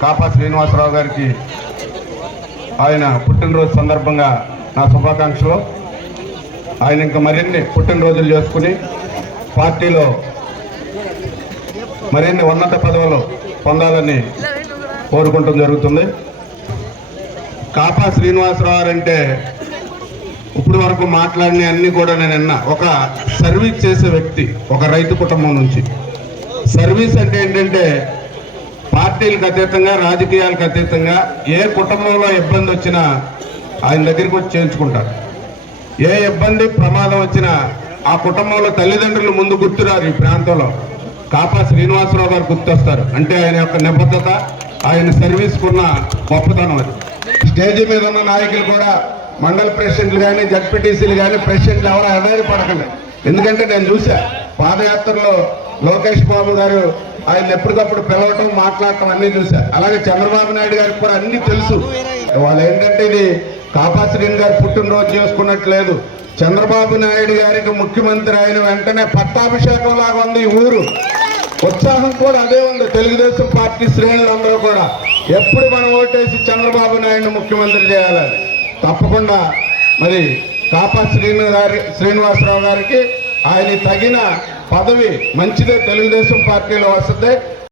కాపా శ్రీనివాసరావు గారికి ఆయన పుట్టినరోజు సందర్భంగా నా శుభాకాంక్షలు. ఆయన ఇంకా మరిన్ని పుట్టినరోజులు చేసుకుని పార్టీలో మరిన్ని ఉన్నత పదవులు పొందాలని కోరుకుంటం జరుగుతుంది. కాపా శ్రీనివాసరావు అంటే ఇప్పుడు వరకు మాట్లాడిన అన్ని కూడా నేను విన్నా. ఒక సర్వీస్ చేసే వ్యక్తి, ఒక రైతు కుటుంబం నుంచి. సర్వీస్ అంటే ఏంటంటే పార్టీలకు అతీతంగా, రాజకీయాలకు అతీతంగా ఏ కుటుంబంలో ఇబ్బంది వచ్చినా ఆయన దగ్గరికి వచ్చి చేయించుకుంటారు. ఏ ఇబ్బంది ప్రమాదం వచ్చినా ఆ కుటుంబంలో తల్లిదండ్రులు ముందు గుర్తురారు. ఈ ప్రాంతంలో కాపా శ్రీనివాసరావు గారు గుర్తొస్తారు. అంటే ఆయన యొక్క నిబద్ధత, ఆయన సర్వీస్కున్న గొప్పతనం అది. స్టేజీ మీద ఉన్న నాయకులు కూడా, మండల ప్రెసిడెంట్లు కానీ, జడ్పీటీసీలు కానీ, ప్రెసిడెంట్లు ఎవరు ఆధారపడకండి. ఎందుకంటే నేను చూసా పాదయాత్రలో లోకేష్ బాబు గారు ఆయన ఎప్పటికప్పుడు పిలవటం, మాట్లాడటం అన్నీ చూసా. అలాగే చంద్రబాబు నాయుడు గారికి కూడా అన్నీ తెలుసు. వాళ్ళు ఏంటంటే ఇది కాపా శ్రీని గారు పుట్టినరోజు చేసుకున్నట్లేదు. చంద్రబాబు నాయుడు గారికి ముఖ్యమంత్రి అయిన వెంటనే పట్టాభిషేకం లాగా ఉంది ఈ ఊరు. ఉత్సాహం కూడా అదే ఉంది. తెలుగుదేశం పార్టీ శ్రేణులందరూ కూడా ఎప్పుడు మనం ఓటేసి చంద్రబాబు నాయుడు ముఖ్యమంత్రి చేయాలని తప్పకుండా మరి కాపా శ్రీనివాసరావు గారికి ఆయన తగిన పదవి మంచిదే తెలుగుదేశం పార్టీలో వస్తుంది.